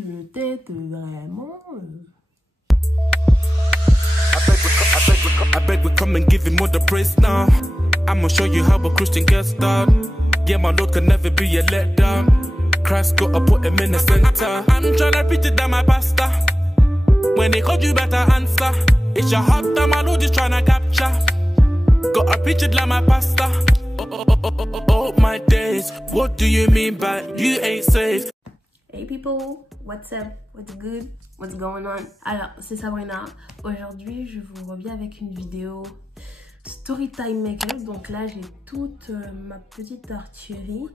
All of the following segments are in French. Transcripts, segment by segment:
je t'aide vraiment. I beg we come and give him all the praise now. I'ma show you how a Christian gets down. Yeah, my Lord can never be a letdown. Christ gotta put him in the center. I'm tryna preach it down my pastor. When they called you better answer. It's your heart that my Lord is tryna capture. Gotta preach it like my pastor. Oh my days, what do you mean by you ain't saved? Hey people, what's up, what's good, what's going on? Alors, c'est Sabrina. Aujourd'hui, je vous reviens avec une vidéo Storytime Makeup. Donc là, j'ai toute ma petite artillerie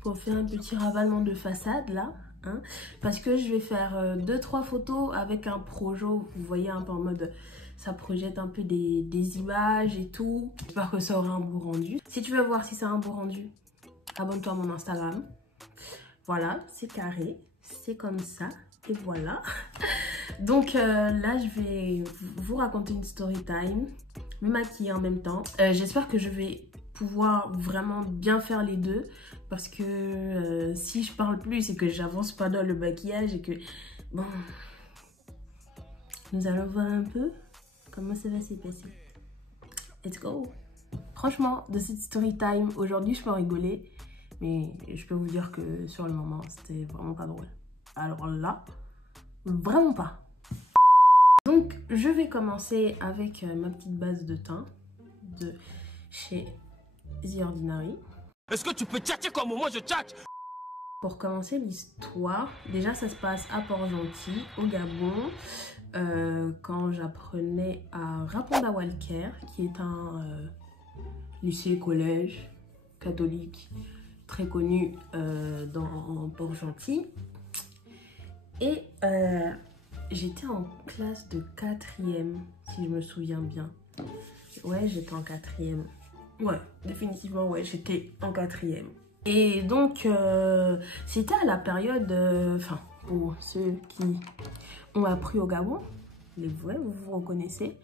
pour faire un petit ravalement de façade là. Hein, parce que je vais faire 2-3 photos avec un projo. Vous voyez un peu en mode... Ça projette un peu des images et tout. J'espère que ça aura un beau rendu. Si tu veux voir si c'est un beau rendu, abonne-toi à mon Instagram. Voilà, c'est carré. C'est comme ça. Et voilà. Donc là, je vais vous raconter une story time. Me maquiller en même temps. J'espère que je vais pouvoir vraiment bien faire les deux. Parce que si je parle plus et que j'avance pas dans le maquillage et que... Bon... Nous allons voir un peu comment ça va se passer. Let's go. Franchement, de cette story time, aujourd'hui, je peux en rigoler. Mais je peux vous dire que sur le moment, c'était vraiment pas drôle. Alors là, vraiment pas. Donc, je vais commencer avec ma petite base de teint de chez The Ordinary. Est-ce que tu peux tchatcher comme moi je tchatche? Pour commencer l'histoire, déjà ça se passe à Port-Gentil, au Gabon. Quand j'apprenais à Raponda Walker, qui est un lycée-collège catholique très connu dans Port-Gentil. Et j'étais en classe de 4e, si je me souviens bien. Ouais, j'étais en 4e. Ouais, définitivement, ouais, j'étais en 4e. Et donc, c'était à la période... Enfin, pour ceux qui... ont appris au Gabon, les vrais, vous vous reconnaissez.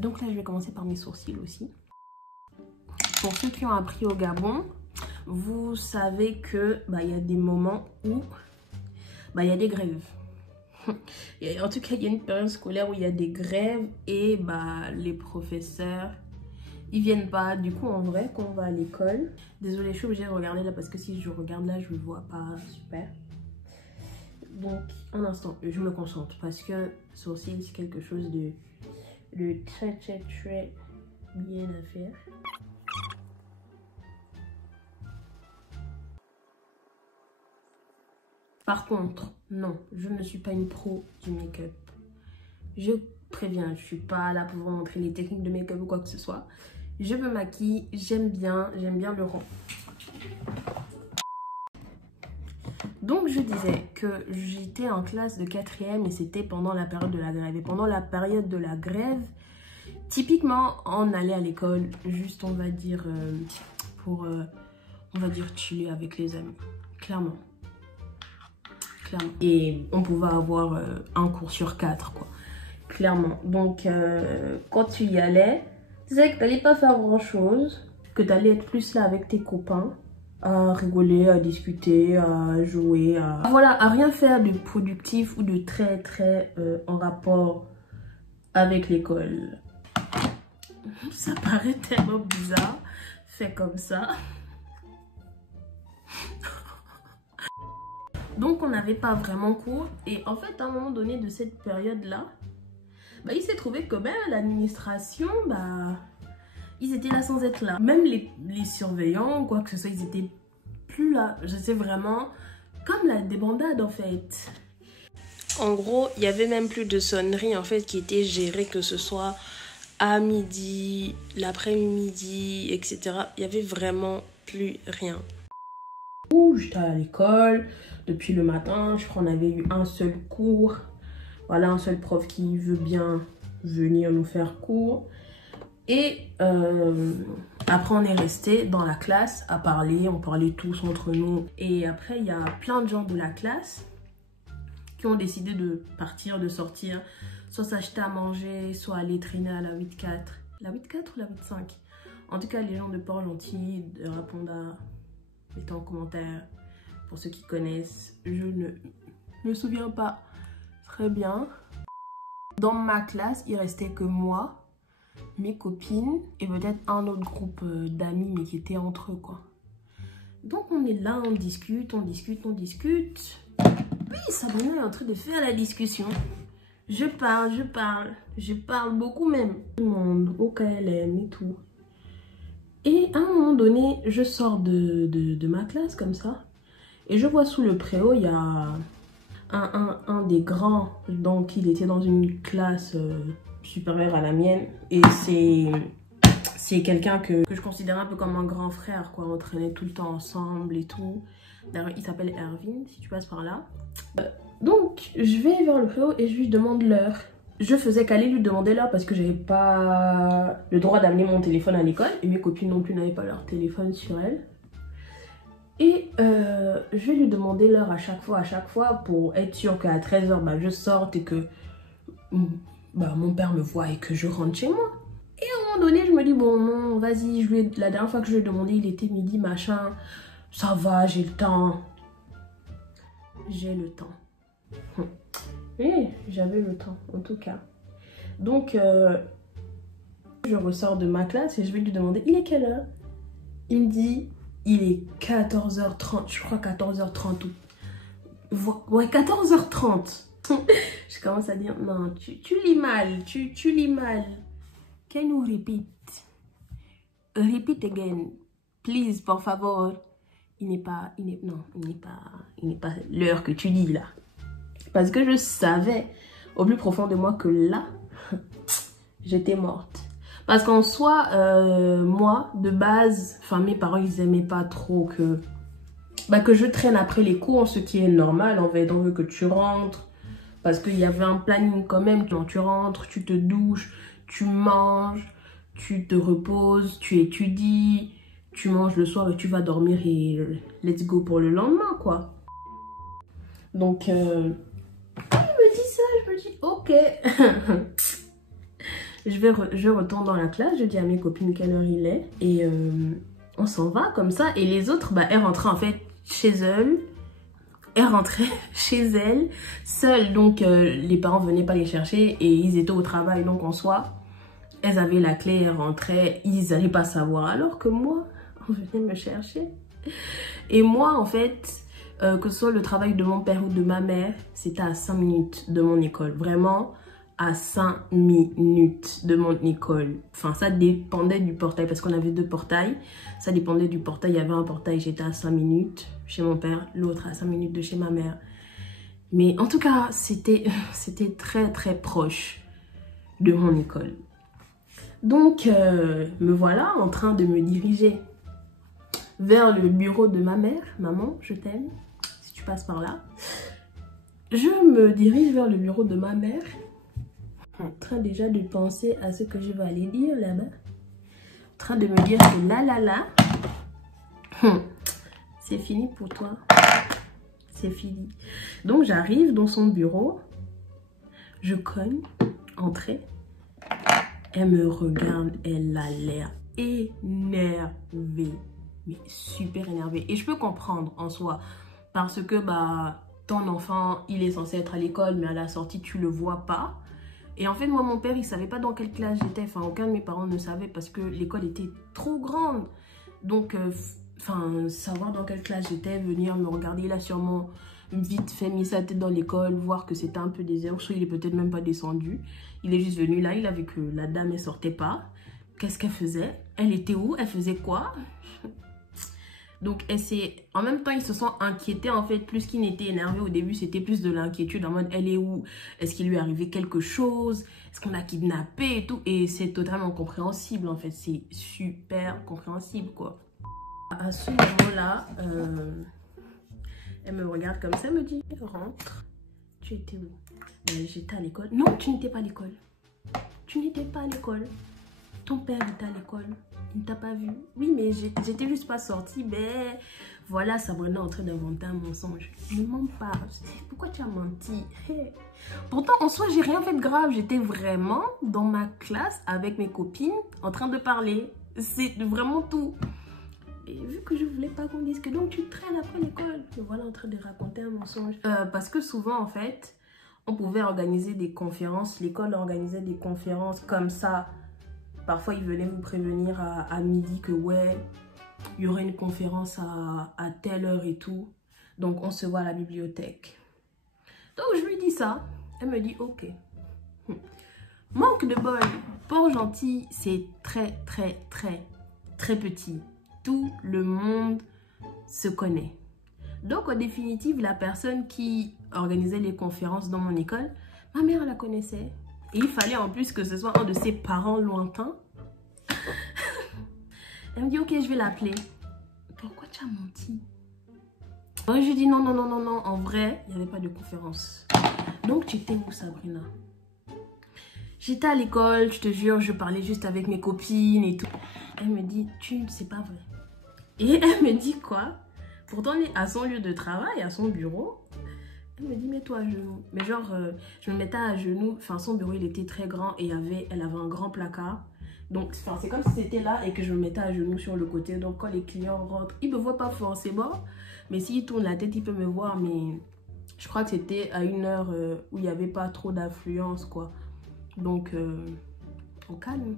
Donc là, je vais commencer par mes sourcils aussi. Pour ceux qui ont appris au Gabon, vous savez que y a des moments où il y a des grèves. En tout cas, il y a une période scolaire où il y a des grèves et les professeurs, ils viennent pas. Du coup, en vrai, quand on va à l'école, désolée, je suis obligée de regarder là parce que si je regarde là, je ne vois pas super. Donc, un instant, je me concentre parce que sourcil, c'est quelque chose de très bien à faire. Par contre, non, je ne suis pas une pro du make-up. Je préviens, je suis pas là pour vous montrer les techniques de make-up ou quoi que ce soit. Je me maquille, j'aime bien le rond. Donc je disais que j'étais en classe de 4e et c'était pendant la période de la grève. Et pendant la période de la grève, typiquement on allait à l'école juste on va dire pour on va dire chiller avec les amis. Clairement. Et on pouvait avoir un cours sur 4 quoi. Clairement. Donc quand tu y allais, tu savais que tu n'allais pas faire grand chose. Que tu allais être plus là avec tes copains. À rigoler, à discuter, à jouer, à rien faire de productif ou de très en rapport avec l'école. Ça paraît tellement bizarre, fait comme ça. Donc on n'avait pas vraiment cours et en fait à un moment donné de cette période-là, il s'est trouvé que l'administration, ils étaient là sans être là. Même les surveillants, quoi que ce soit, ils étaient plus là. Je sais vraiment comme la débandade en fait. En gros, il y avait même plus de sonnerie en fait qui était gérée, que ce soit à midi, l'après-midi, etc. Il y avait vraiment plus rien. J'étais à l'école depuis le matin. Je crois qu'on avait eu un seul cours. Voilà, un seul prof qui veut bien venir nous faire cours. Et après, on est resté dans la classe à parler. On parlait tous entre nous. Et après, il y a plein de gens de la classe qui ont décidé de partir, de sortir. Soit s'acheter à manger, soit aller traîner à la 8-4. La 8-4 ou la 8-5? En tout cas, les gens de Port-Gentil, de Raponda, mettez en commentaire Pour ceux qui connaissent, je ne me souviens pas très bien. Dans ma classe, il restait que moi, mes copines et peut-être un autre groupe d'amis, mais qui étaient entre eux, quoi. Donc on est là, on discute, on discute, on discute. Oui, Sabrina est en train de faire la discussion. Je parle beaucoup même. Tout le monde au KLM et tout. Et à un moment donné, je sors de ma classe comme ça. Et je vois sous le préau, il y a un des grands. Donc il était dans une classe supérieure à la mienne. Et c'est quelqu'un que je considère un peu comme un grand frère, quoi. On traînait tout le temps ensemble et tout. D'ailleurs, il s'appelle Erwin, si tu passes par là. Donc, je vais vers le préau et je lui demande l'heure. Je faisais qu'aller lui demander l'heure parce que j'avais pas le droit d'amener mon téléphone à l'école. Et mes copines non plus n'avaient pas leur téléphone sur elles. Et je vais lui demander l'heure à chaque fois pour être sûre qu'à 13 h, bah, je sorte et que bah, mon père me voit et que je rentre chez moi. Et à un moment donné, je me dis, bon, non, vas-y, la dernière fois que je lui ai demandé, il était midi, machin. Ça va, j'ai le temps. J'ai le temps. Et j'avais le temps, en tout cas. Donc, je ressors de ma classe et je vais lui demander, il est quelle heure? Il me dit, il est 14 h 30, je crois 14 h 30. Ouais, 14 h 30. Je commence à dire, non, tu lis mal, tu lis mal. Can you repeat? Repeat again. Please, por favor. Il n'est pas l'heure que tu dis là. Parce que je savais au plus profond de moi que là, j'étais morte. Parce qu'en soi, moi, de base, enfin mes parents, ils aimaient pas trop que je traîne après les cours, ce qui est normal. En fait, on veut que tu rentres. Parce qu'il y avait un planning quand même. Quand tu rentres, tu te douches, tu manges, tu te reposes, tu étudies, tu manges le soir et tu vas dormir et let's go pour le lendemain, quoi. Donc, il me dit ça, je me dis, ok. je retourne dans la classe, je dis à mes copines quelle heure il est. Et on s'en va comme ça. Et les autres, bah, elles rentraient en fait chez elles. Elles rentraient chez elles, seules. Donc, les parents venaient pas les chercher et ils étaient au travail. Donc, en soi, elles avaient la clé, elles rentraient, ils n'allaient pas savoir. Alors que moi, on venait me chercher. Et moi, en fait, que ce soit le travail de mon père ou de ma mère, c'était à 5 minutes de mon école. Vraiment, à 5 minutes de mon école. Enfin, ça dépendait du portail parce qu'on avait 2 portails. Ça dépendait du portail. Il y avait un portail, j'étais à 5 minutes chez mon père, l'autre à 5 minutes de chez ma mère. Mais en tout cas, c'était très très proche de mon école. Donc, me voilà en train de me diriger vers le bureau de ma mère. Maman, je t'aime, si tu passes par là. Je me dirige vers le bureau de ma mère, en train déjà de penser à ce que je vais aller dire là-bas. En train de me dire que là, c'est fini pour toi. C'est fini. Donc, j'arrive dans son bureau. Je cogne, entrée. Elle me regarde, elle a l'air énervée. Mais super énervée. Et je peux comprendre en soi. Parce que bah, ton enfant, il est censé être à l'école, mais à la sortie, tu le vois pas. Et en fait, moi, mon père, il savait pas dans quelle classe j'étais. Enfin, aucun de mes parents ne savait parce que l'école était trop grande. Donc, savoir dans quelle classe j'étais, venir me regarder, il a sûrement vite fait mis sa tête dans l'école, voir que c'était un peu désert. Soit il est peut-être même pas descendu. Il est juste venu là, il a vu que la dame, elle sortait pas. Qu'est-ce qu'elle faisait? Elle était où? Elle faisait quoi? Donc, en même temps, ils se sont inquiétés, en fait, plus qu'ils n'étaient énervés. Au début, c'était plus de l'inquiétude, en mode, elle est où? Est-ce qu'il lui est arrivé quelque chose? Est-ce qu'on l'a kidnappé et tout? Et c'est totalement compréhensible, en fait. C'est super compréhensible, quoi. À ce moment-là, elle me regarde comme ça, elle me dit, rentre. Tu étais où? J'étais à l'école. Non, tu n'étais pas à l'école. Tu n'étais pas à l'école. Ton père était à l'école. Il ne t'a pas vu. Oui, mais j'étais juste pas sortie. Mais voilà, Sabrina est en train d'inventer un mensonge. Ne mens pas. Pourquoi tu as menti? Pourtant, en soi, j'ai rien fait de grave. J'étais vraiment dans ma classe avec mes copines en train de parler. C'est vraiment tout. Et vu que je voulais pas qu'on dise que donc tu traînes après l'école. Me voilà en train de raconter un mensonge. Parce que souvent, en fait, on pouvait organiser des conférences. L'école organisait des conférences comme ça. Parfois, ils venaient vous prévenir à midi que ouais, il y aurait une conférence à telle heure et tout. Donc, on se voit à la bibliothèque. Donc, je lui dis ça. Elle me dit ok. Manque de bol. Port-Gentil, c'est très, très, très, très petit. Tout le monde se connaît. Donc, en définitive, la personne qui organisait les conférences dans mon école, ma mère la connaissait. Et il fallait en plus que ce soit un de ses parents lointains. Elle me dit, ok, je vais l'appeler. Pourquoi tu as menti? Moi, je dis, non, non, non, non, non. En vrai, il n'y avait pas de conférence. Donc, tu étais où, Sabrina? J'étais à l'école, je te jure, je parlais juste avec mes copines et tout. Elle me dit, c'est pas vrai. Et elle me dit quoi? Pourtant, on est à son lieu de travail, à son bureau. Elle me dit, mets-toi à genoux. Mais genre, je me mettais à genoux. Enfin, son bureau, il était très grand et elle avait un grand placard. Donc, c'est comme si c'était là et que je me mettais à genoux sur le côté. Donc, quand les clients rentrent, ils ne me voient pas forcément. Mais s'ils tournent la tête, ils peuvent me voir. Mais je crois que c'était à une heure où il n'y avait pas trop d'affluence, quoi. Donc, au calme.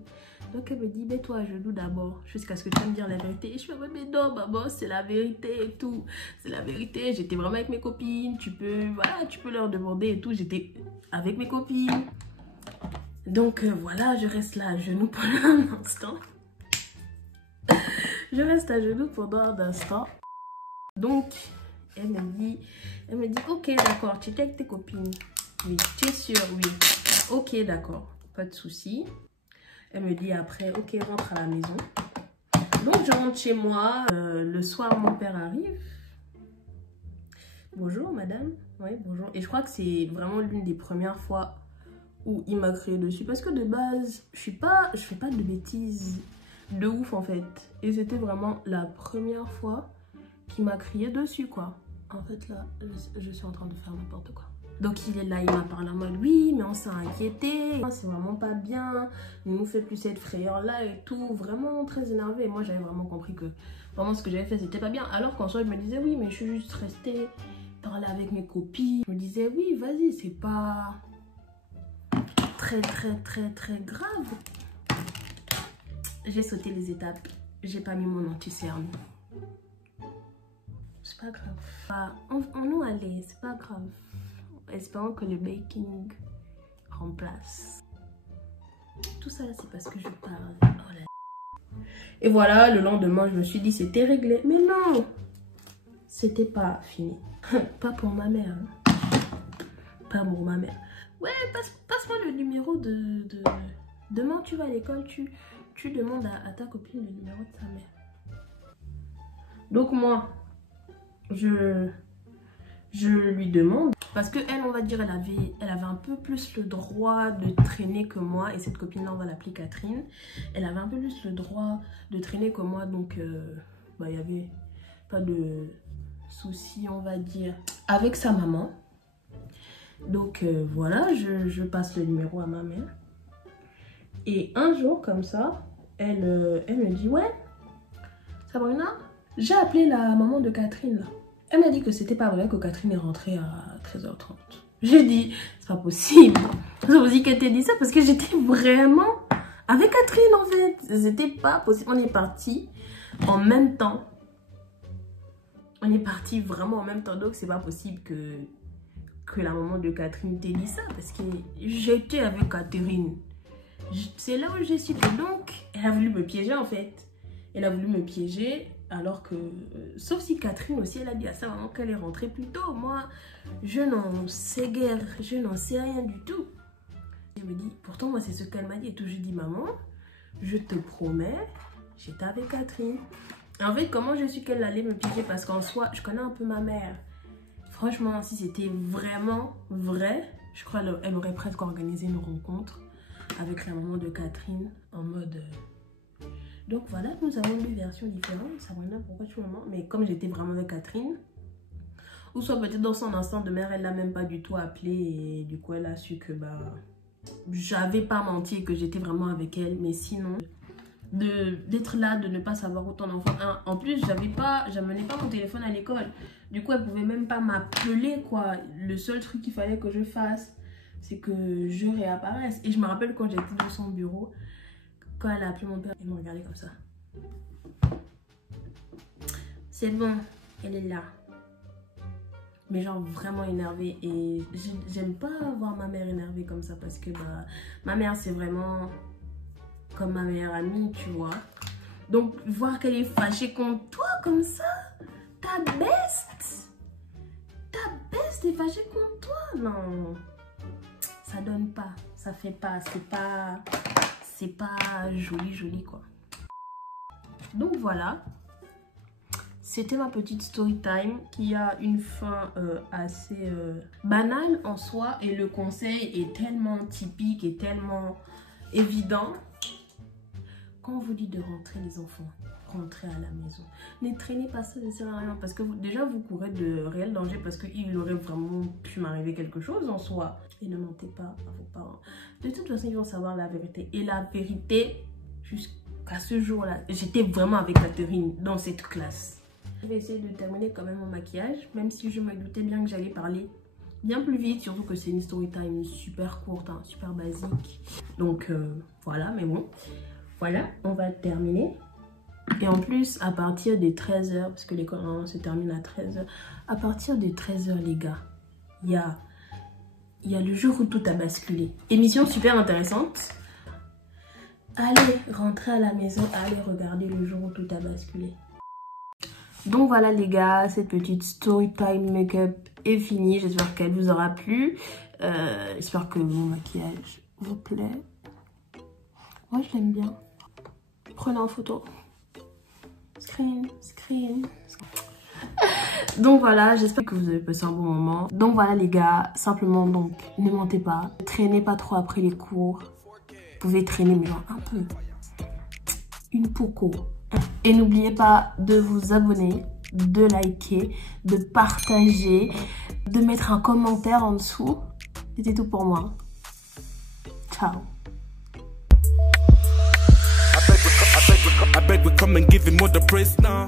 Donc, elle me dit, mets-toi à genoux d'abord, jusqu'à ce que tu vas me dire la vérité. Et je fais, mais non, maman, c'est la vérité et tout. C'est la vérité. J'étais vraiment avec mes copines. Tu peux leur demander et tout. J'étais avec mes copines. Donc, voilà, je reste là à genoux pendant un instant. Je reste à genoux pendant un instant. Donc, elle me dit, ok, d'accord, tu étais avec tes copines. Oui, tu es sûre, oui. Ok, d'accord, pas de souci. Elle me dit après, ok, rentre à la maison. Donc, je rentre chez moi. Le soir, mon père arrive. Bonjour, madame. Oui, bonjour. Et je crois que c'est vraiment l'une des premières fois où il m'a crié dessus. Parce que de base, je fais pas de bêtises de ouf, en fait. Et c'était vraiment la première fois qu'il m'a crié dessus, quoi. En fait, là, je suis en train de faire n'importe quoi. Donc il est là, il m'a parlé en mode oui, mais on s'est inquiété, c'est vraiment pas bien, il nous fait plus cette frayeur là et tout, vraiment très énervé. Et moi j'avais vraiment compris que vraiment ce que j'avais fait c'était pas bien. Alors qu'en soi je me disais oui, mais je suis juste restée parler avec mes copines. Je me disais oui, vas-y, c'est pas très grave. J'ai sauté les étapes, j'ai pas mis mon anti-cerne. C'est pas grave. On nous allait, c'est pas grave. Espérons que le baking remplace. Tout ça c'est parce que je parle. Oh là. Et voilà, le lendemain je me suis dit c'était réglé. Mais non, c'était pas fini. Pas pour ma mère. Hein. Pas pour ma mère. Ouais, passe-moi le numéro de... Demain tu vas à l'école, tu demandes à ta copine le numéro de sa mère. Donc moi, je lui demande. Parce que elle, on va dire, elle avait un peu plus le droit de traîner que moi. Et cette copine-là, on va l'appeler Catherine. Elle avait un peu plus le droit de traîner que moi. Donc, il n'y avait pas de souci, on va dire, avec sa maman. Donc, voilà, je passe le numéro à ma mère. Et un jour, comme ça, elle me dit, ouais, Sabrina, j'ai appelé la maman de Catherine, là. Elle m'a dit que c'était pas vrai que Catherine est rentrée à 13h30. J'ai dit, c'est pas possible. C'est pas possible qu'elle t'ait dit ça parce que j'étais vraiment avec Catherine en fait. C'était pas possible. On est parti en même temps. On est parti vraiment en même temps. Donc c'est pas possible que la maman de Catherine t'ait dit ça parce que j'étais avec Catherine. C'est là où j'ai su que donc elle a voulu me piéger en fait. Elle a voulu me piéger. Alors que, sauf si Catherine aussi, elle a dit à sa maman qu'elle est rentrée plus tôt. Moi, je n'en sais guère, je n'en sais rien du tout. Elle me dit, pourtant moi c'est ce qu'elle m'a dit. Et tout, je dis, maman, je te promets, j'étais avec Catherine. Et en fait, comment je suis qu'elle allait me piéger? Parce qu'en soi, je connais un peu ma mère. Franchement, si c'était vraiment vrai, je crois qu'elle aurait presque organisé une rencontre avec la maman de Catherine en mode... Donc voilà, nous avons deux versions différentes. Sabrina, pourquoi tu maman? Mais comme j'étais vraiment avec Catherine, ou soit peut-être dans son instant de mère, elle l'a même pas du tout appelé et du coup elle a su que j'avais pas menti et que j'étais vraiment avec elle. Mais sinon, d'être là, de ne pas savoir autant d'enfants. En plus, j'amenais pas mon téléphone à l'école. Du coup, elle pouvait même pas m'appeler, quoi. Le seul truc qu'il fallait que je fasse, c'est que je réapparaisse. Et je me rappelle quand j'étais dans son bureau, quand elle a appelé mon père, il me regardait comme ça. C'est bon, elle est là. Mais genre vraiment énervée. Et j'aime pas voir ma mère énervée comme ça, parce que bah, ma mère, c'est vraiment comme ma meilleure amie, tu vois. Donc, voir qu'elle est fâchée contre toi comme ça, ta best est fâchée contre toi, non. Ça donne pas, ça fait pas, c'est pas joli, quoi. Donc voilà. C'était ma petite story time qui a une fin assez banale en soi. Et le conseil est tellement typique et tellement évident. Quand on vous dit de rentrer les enfants, rentrez à la maison. Ne traînez pas, ça ne sert à rien. Parce que déjà vous courez de réels dangers. Parce qu'il aurait vraiment pu m'arriver quelque chose en soi. Et ne mentez pas à vos parents. De toute façon, ils vont savoir la vérité. Et la vérité, jusqu'à ce jour-là, j'étais vraiment avec Catherine dans cette classe. Je vais essayer de terminer quand même mon maquillage, même si je me doutais bien que j'allais parler bien plus vite, surtout que c'est une story time super courte, hein, super basique. Donc voilà, mais bon, voilà, on va terminer. Et en plus, à partir des 13h, parce que l'école se termine à 13h, à partir des 13h, les gars, il y a le jour où tout a basculé. Émission super intéressante. Allez rentrer à la maison, allez regarder le jour où tout a basculé. Donc voilà les gars, cette petite story time make-up est finie. J'espère qu'elle vous aura plu. J'espère que mon maquillage vous plaît. Moi je l'aime bien. Prenez en photo. Screen. Donc voilà, j'espère que vous avez passé un bon moment. Donc voilà les gars, simplement donc ne mentez pas. Traînez pas trop après les cours. Vous pouvez traîner mais genre un peu. Une poco. Et n'oubliez pas de vous abonner, de liker, de partager, de mettre un commentaire en dessous. C'était tout pour moi. Ciao. I beg we come and give him all the praise now.